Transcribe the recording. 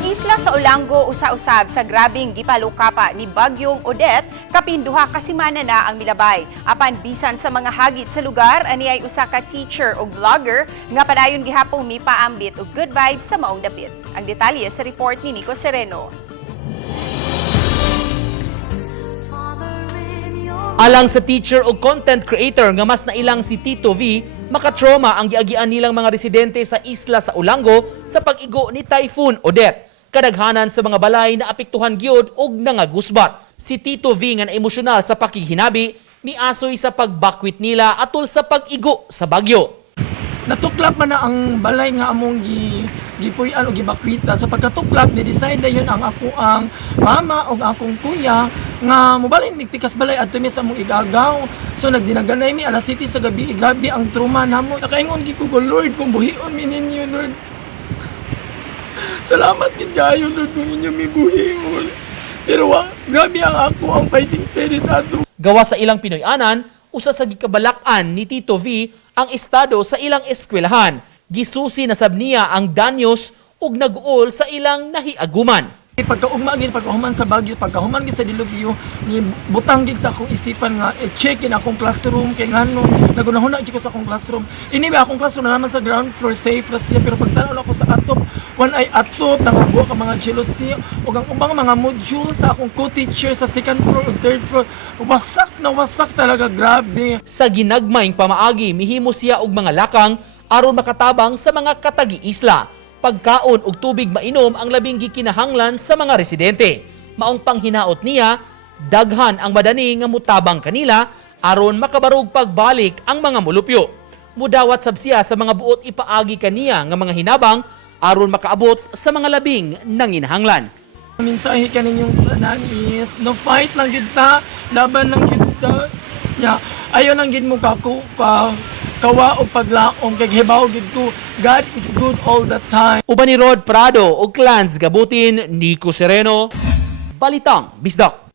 Ang isla sa Olango usa-usab sa grabing gipalukapa ni Bagyong Odette kapin duha ka semana na ang milabay. Apan bisan sa mga hagit sa lugar, ani ay usa ka teacher o vlogger nga padayon gihapong mipaambit og good vibes sa maong dapit. Ang detalye sa report ni Nico Sereno. Alang sa teacher o content creator nga mas nailang si Tito V, makatrauma ang giagian nilang mga residente sa isla sa Olango sa pag-igo ni Typhoon Odette. Kadaghanan sa mga balay na apektuhan gyud og nangagusbat. Si Tito V nga emosyonal sa pakighinabi, miasoy sa pagbakwit nila atol sa pag-igo sa bagyo. Natuklap man na ang balay nga among gipuy-an o gibakwita. So pagkatuklap, ni-decide na yun ang ako ang mama o akong kuya nga mubalay nagpikas balay at tumis among igagaw. So nagdinaganay mi alas 7 sa gabi, grabe ang trauma namo. Nakaingon gi ko, Lord, kung buhion mi ninyo, Lord. Salamat gid kayo, Lord, kung inyo mi buhion. Pero grabe ang ako ang fighting spirit ato. Gawa sa ilang Pinoy-anan, usa sa gikabalakan ni Tito V ang estado sa ilang eskwelahan. Gisusi na sab niya ang danyos ug nag-uol sa ilang nahiaguman. Pagkaugma gid, pagkahuman sa Baguio, pagkahuman gid sa Diluvio, ni butang gid sa akong isipan nga check in akong classroom kay ngano nagunahuna gid ko sa akong classroom. Ini ba akong classroom na naman sa ground floor, safe ra siya, pero pagtanaw ako sa atop, one ay atop nangabuo ka mga jealousy ug ang ubang mga module sa akong co-teacher sa second floor ug third floor, wasak talaga, grabe. Sa ginagmayng pamaagi, mihimo siya og mga lakang aron makatabang sa mga katagi-isla. Pagkaon ug tubig mainom ang labing gikinahanglan sa mga residente. Maong panghinaot niya, daghan ang madani nga mutabang kanila aron makabarog pagbalik ang mga mulupyo. Mudawat sab siya sa mga buot ipaagi kaniya nga mga hinabang aron makaabot sa mga labing nanginahanglan. Minsahe kaninyong tanan is no fight lang gid ta, laban lang gid ta. Ayaw lang gid mo kawa o paglaom kay hibaw gid ko. God is good all the time. Uban ni Rod Prado o Clans Gabutin, Nico Sereno, Balitang Bisdak.